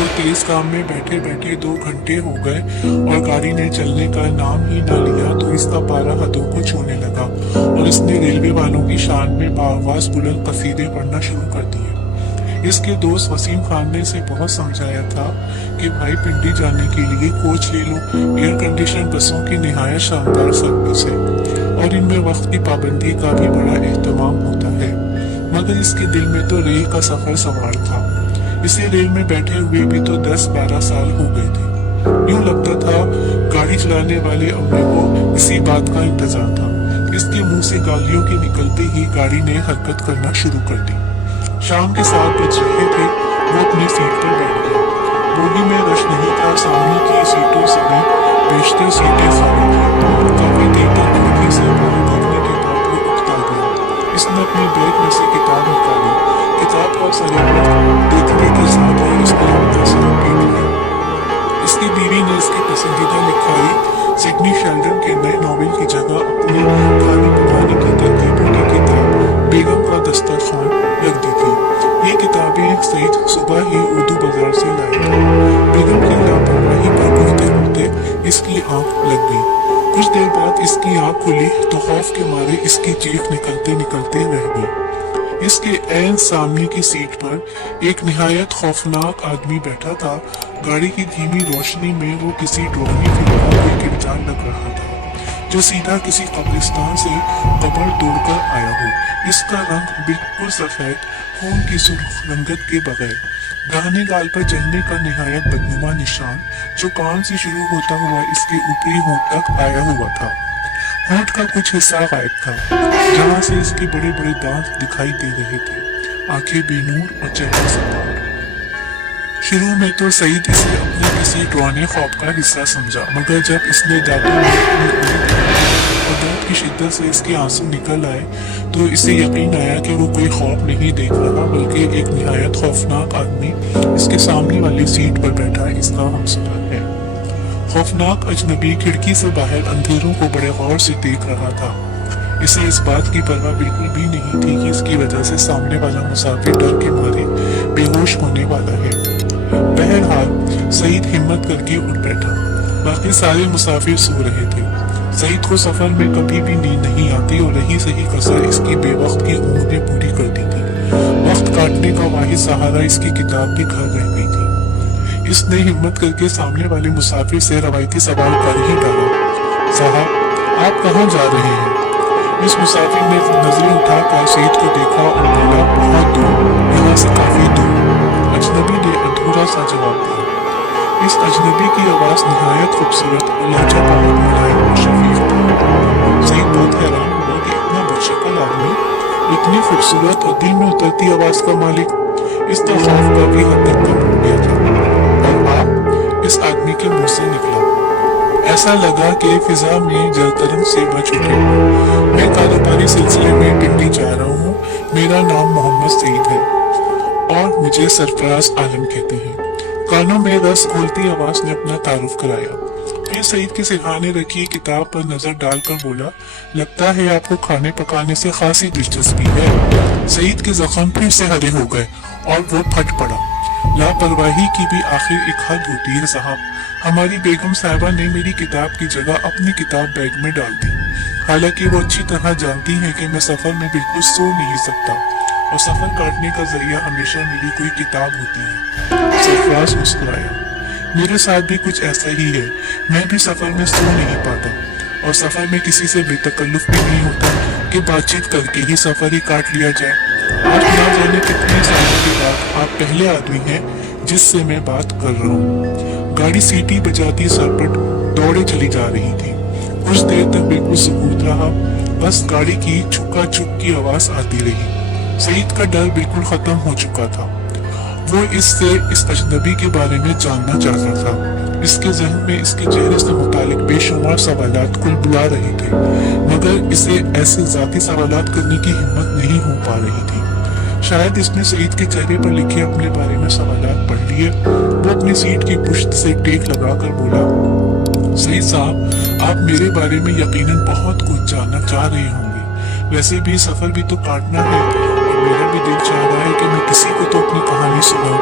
को तेज काम में बैठे बैठे 2 घंटे हो गए और गाड़ी ने चलने का नाम ही ना लिया तो इसका पारा हदों को छूने लगा और इसने रेलवे वालों की शान में बाआवाज बुलंद कसीदे पढ़ना शुरू कर दिए। इसके दोस्त वसीम खान ने इसे बहुत समझाया था कि भाई पिंडी जाने के लिए कोच ले लो, एयर कंडीशन बसों की निहायत शानदार सर्विस है और इनमें वक्त की पाबंदी का भी बड़ा एहतमाम होता है। मगर इसके दिल में तो रेल का सफर सवार था। इसे रेल में बैठे हुए भी तो 10-12 साल हो गए थे। यूं लगता था गाड़ी चलाने वाले अम्मे को इसी बात का इंतजार था। इसके मुंह से गालियों के निकलते ही गाड़ी ने हरकत करना शुरू कर दी। शाम के 7 बज रहे थे। वो अपनी सीट पर बैठ गया। बोगी में रश नहीं था। सामने की सीटों समेत बेशतर सीटें खाली थी। काफी देर तक खिड़की से बाहर देखने के बाद वो उकता गया। इसने अपने बैग में से किताब निकाली। किताब का सरेआमत देखने के साथ ही इसने अपना सिर पीट लिया। इसकी बीवी ने इसकी पसंदीदा लिखाई सिडनी शेल्डन के नए नॉवेल की जगह अपनी खाने पकाने की तरकीबों की किताब बेगम का दस्तरखान रख दी थी। ये किताबें सईद सुबह ही उर्दू बाजार से लाई थी। बेगम की लापरवाही पर घूरते घूरते इसकी आंख लग गई। कुछ देर बाद इसकी आंख खुली तो खौफ के मारे इसकी चीख निकलते निकलते रह गई। इसके ऐन सामने की सीट पर एक निहायत खौफनाक आदमी बैठा था। गाड़ी की धीमी रोशनी में वो किसी डरावनी फिल्म का किरदार लग रहा था जो सीधा किसी कब्रिस्तान से कब्र तोड़कर आया हो। इसका रंग बिल्कुल सफेद, खून की सुर्ख रंगत के बगैर, दाहिने गाल पर जलने का निहायत बदनुमा निशान जो कान से शुरू होता हुआ इसके ऊपरी होंठ तक आया हुआ था। होंठ का कुछ हिस्सा गायब था जहाँ से इसके बड़े बड़े दांत दिखाई दे रहे थे। आंखें बेनूर और चेहरा सपाट। शुरू में तो सईद इसे अपने किसी डरावने ख्वाब का हिस्सा समझा, मगर जब इसने दांतों में अपनी उंगली डाली और दर्द की शिद्दत से इसके आंसू निकल आए तो इसे यकीन आया कि वो कोई ख्वाब नहीं देख रहा बल्कि एक निहायत खौफनाक आदमी इसके सामने वाली सीट पर बैठा इसका हमसफर है। खौफनाक अजनबी खिड़की से बाहर अंधेरों को बड़े गौर से देख रहा था। इसे इस बात की परवाह बिल्कुल भी नहीं थी कि इसकी वजह से सामने वाला मुसाफिर डर के मारे बेहोश होने वाला है। बहरहाल सईद हिम्मत करके उठ बैठा। बाकी सारे मुसाफिर सो रहे थे। सईद को सफर में कभी भी नींद नहीं आती और रही सही कसर इसकी बेवक्त की उम्र ने पूरी कर दी थी। वक्त काटने का वाहिद सहारा इसकी किताब भी घर रह गई थी। इसने हिम्मत करके सामने वाले मुसाफिर से रवायती सवाल कर ही डाला, साहब आप कहाँ जा रहे हैं? इस मुसाफिर ने नजरें उठाकर सईद को देखा और बोला, बहुत दूर, यहाँ से काफी दूर। अजनबी ने अधूरा सा जवाब दिया। इस अजनबी की आवाज निहायत खूबसूरत और लहजा बहुत मुलायम और शफीफ था। सईद बहुत हैरान हुआ कि इतना बदशक्ल आदमी, इतनी खूबसूरत और दिल में उतरती आवाज का मालिक। इसका खौफ काफी हद तक कम हो गया था। और आप इस आदमी के मुंह से निकला, ऐसा लगा कि फिजा में जलतरंग से बच उठे। मैं कारोबारी सिलसिले में पिंडी जा रहा हूँ। मेरा नाम मोहम्मद सईद है और मुझे सरफराज आलम कहते हैं। कानों में रस घोलती आवाज ने अपना तारुफ कराया। फिर सईद की सिरहाने रखी किताब पर नजर डालकर बोला, लगता है आपको खाने पकाने से खासी दिलचस्पी है। सईद के जख्म फिर से हरे हो गए और वो फट पड़ा। लापरवाही की भी आखिर एक हद होती है साहब। हमारी बेगम साहिबा ने मेरी किताब की जगह अपनी किताब बैग में डाल दी। हालांकि वो अच्छी तरह जानती है कि मैं सफर में बिल्कुल सो नहीं सकता और सफर काटने का जरिया हमेशा मेरी कोई किताब होती है। सरफराज मुस्कुराया, मेरे साथ भी कुछ ऐसा ही है। मैं भी सफर में सो नहीं पाता और सफर में किसी से बेतकल्लुफ भी नहीं होता कि बातचीत करके ही सफर ही काट लिया जाए। आज ना जाने कितने सालों के बाद आप पहले आदमी हैं जिससे मैं बात कर रहा हूँ। गाड़ी सीटी बजाती सरपट दौड़े चली जा रही थी। कुछ देर तक बिल्कुल सुकूत रहा, बस गाड़ी की छुक्का छुक की आवाज आती रही। सईद का डर बिल्कुल खत्म हो चुका था। वो इससे इस अजनबी के बारे में जानना चाहता था। इसके जहन में इसके चेहरे से मुतालिक बेशुमार सवालात कुल बुला रहे थे, मगर इसे ऐसे जाती सवालात करने की हिम्मत नहीं हो पा रही थी। शायद इसने सईद के चेहरे पर लिखे अपने बारे में सवालात पढ़ लिए। वो अपनी सीट की पुश्त से टेक लगाकर बोला, सईद साहब, आप मेरे बारे में यकीनन बहुत कुछ जानना चाह रहे होंगे। वैसे भी सफर भी तो काटना है और मेरा भी दिल चाह रहा है कि मैं किसी को तो अपनी कहानी सुनाऊं।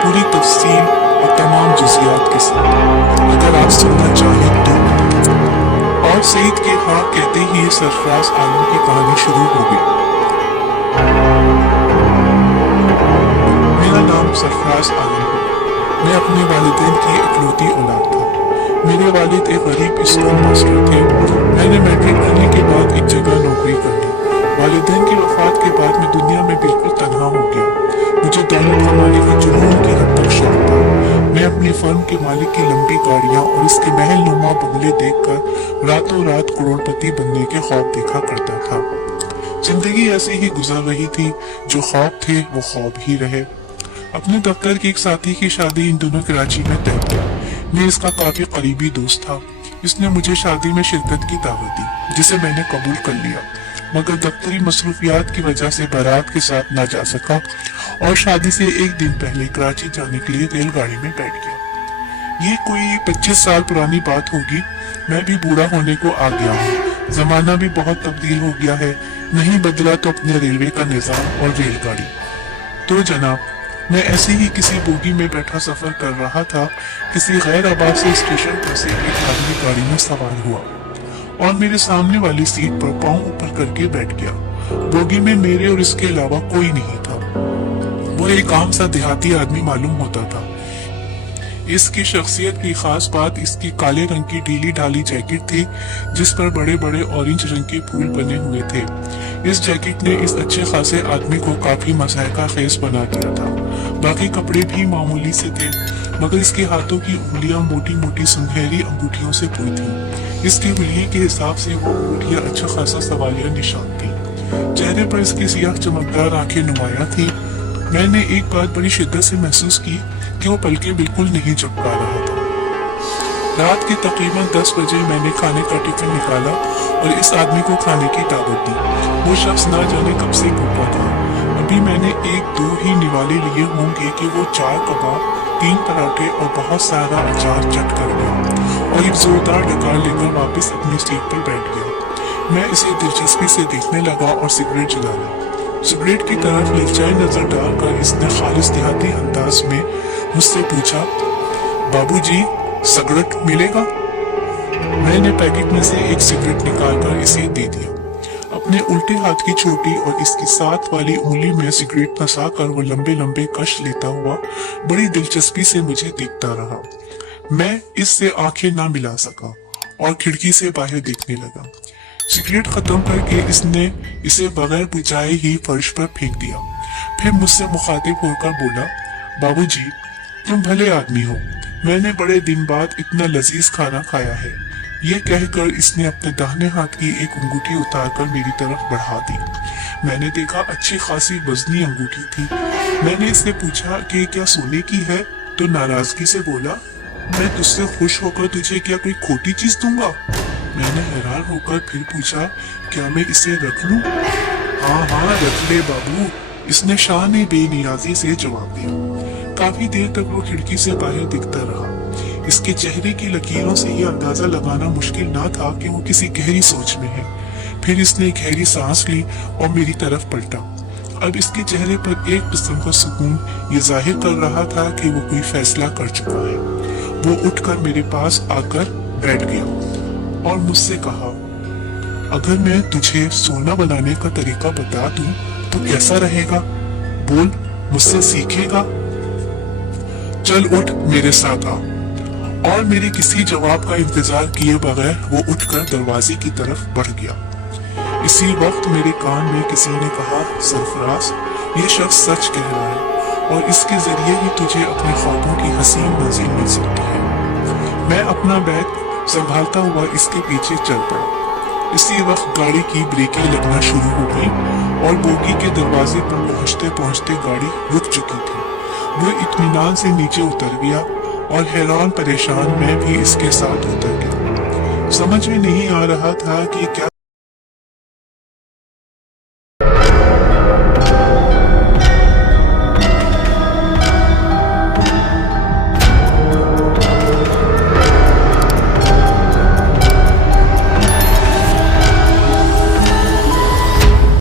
पूरी तफसील के साथ, अगर आप सुनना चाहें तो। और सईद के हाँ कहते ही सरफराज आलम की कहानी शुरू हो गई। मेरा नाम सरफराज आलम है। मैं अपने वालिदैन की इकलौती औलाद था। मेरे वालिद एक गरीब स्कूल मास्टर थे। मैंने मैट्रिक करने के बाद एक जगह नौकरी कर ली। वालिदैन की वफात के बाद मैं दुनिया में बिल्कुल तन्हा हो गया। मुझे दौलत कमाने का जुनून की हद तक शौक था। मैं अपनी फर्म के मालिक की लंबी गाड़ियां और इसके महल नुमा बंगले देखकर रातों रात करोड़पति बनने के ख्वाब देखा करता था। जिंदगी ऐसे ही गुजर रही थी। जो ख्वाब थे वो ख्वाब ही रहे। अपने दफ्तर के एक साथी की शादी इन दिनों कराची में तय की। मैं इसका काफी करीबी दोस्त था। इसने मुझे शादी में शिरकत की दावत दी, जिसे मैंने कबूल कर लिया, मगर दफ्तरी मसरूफियात की वजह से बारात के साथ ना जा सका और शादी से एक दिन पहले कराची जाने के लिए रेलगाड़ी में बैठ गया। ये कोई 25 साल पुरानी बात होगी। मैं भी बूढ़ा होने को आ गया हूँ। जमाना भी बहुत तब्दील हो गया है। नहीं बदला तो अपने रेलवे का निजाम और रेलगाड़ी। तो जनाब, मैं ऐसे ही किसी बोगी में बैठा सफर कर रहा था। किसी गैर आबादी स्टेशन पर से एक आदमी गाड़ी में सवार हुआ और मेरे सामने वाली सीट पर पांव ऊपर करके बैठ गया। बोगी में मेरे और इसके अलावा कोई नहीं था। वो एक आम सा देहाती आदमी मालूम होता था। इसकी शख्सियत की खास बात इसकी काले रंग की ढीली ढाली जैकेट थी, जिस पर बड़े बड़े ऑरेंज रंग के फूल बने हुए थे। इस जैकेट ने इस अच्छे खासे आदमी को काफी मज़ाहिका खेज बना दिया था। बाकी कपड़े भी मामूली से थे, मगर इसके हाथों की उंगलियां मोटी मोटी सुनहरी अंगूठियों से पूरी थी। इसकी उंगली के हिसाब से वो अंगूठियां अच्छा खासा सवालिया निशान थी। चेहरे पर इसकी सियाह चमकदार आंखें नुमाया थी। मैंने एक बात बड़ी शिद्दत से महसूस की कि वो पलके बिल्कुल नहीं झपका रहा था। रात के तकरीबन 10 बजे मैंने खाने का टिफिन निकाला और इस आदमी को खाने की दावत दी। वो शख्स ना जाने कब से भूखा था। अभी मैंने 1-2 ही निवाले लिए होंगे कि वो 4 कबाब, 3 पराठे और बहुत सारा अचार चट कर गया और एक जोरदार डकार लेकर वापस अपनी सीट पर बैठ गया। मैं इसे दिलचस्पी से देखने लगा और सिगरेट जला ली। सिगरेट की तरफ ललचाई नजर डालकर इसने खालिस देहाती अंदाज में मुझसे पूछा, बाबूजी सिगरेट मिलेगा? मैंने पैकेट में से एक सिगरेट निकालकर इसे दे दिया। अपने उल्टे हाथ की छोटी और इसकी साथ वाली उंगली में सिगरेट फंसाकर वो लंबे लंबे कश लेता हुआ बड़ी दिलचस्पी से मुझे देखता रहा। मैं इससे आंखें ना मिला सका और खिड़की से बाहर देखने लगा। सिगरेट खत्म करके इसने इसे बगैर बुझाए ही फर्श पर फेंक दिया। फिर मुझसे मुखातिब होकर बोला, बाबूजी तुम भले आदमी हो। मैंने बड़े दिन बाद इतना लजीज खाना खाया है। ये कहकर इसने अपने दाहिने हाथ की एक अंगूठी उतारकर मेरी तरफ बढ़ा दी। मैंने देखा अच्छी खासी वजनी अंगूठी थी। मैंने इससे पूछा कि क्या सोने की है, तो नाराजगी से बोला, मैं तुझसे खुश होकर तुझे क्या कोई खोटी चीज दूंगा? मैंने हैरान होकर फिर पूछा, क्या मैं इसे रख लूं? हाँ हाँ रख ले बाबू, इसने शान बेनियाजी से जवाब दिया। काफी देर तक वो खिड़की से बाहर दिखता रहा। इसके चेहरे की लकीरों से यह अंदाजा लगाना मुश्किल ना था कि वो किसी गहरी सोच में है। फिर इसने गहरी सांस ली और मेरी तरफ पलटा। अब इसके चेहरे पर एक किस्म का सुकून ये जाहिर कर रहा था कि वो कोई फैसला कर चुका है। वो उठकर मेरे पास आकर बैठ गया और मुझसे कहा, अगर मैं तुझे सोना बनाने का तरीका बता दूं तो कैसा रहेगा? बोल, मुझसे सीखेगा? चल उठ, मेरे साथ आ। और मेरे किसी जवाब का इंतजार किए बगैर वो उठकर दरवाजे की तरफ बढ़ गया। इसी वक्त मेरे कान में किसी ने कहा, सरफराज, ये शख्स सच कह रहा है और इसके जरिए ही तुझे अपने ख्वाबों की हसीन मंजिल मिल सकती है। मैं अपना बैग संभालता हुआ इसके पीछे चल पड़ा। इसी वक्त गाड़ी की ब्रेकें लगना शुरू हो गई और बोगी के दरवाजे पर पहुंचते पहुंचते गाड़ी रुक चुकी थी। वो इत्मीनान से नीचे उतर गया और हैरान परेशान मैं भी इसके साथ उतर गया। समझ में नहीं आ रहा था कि क्या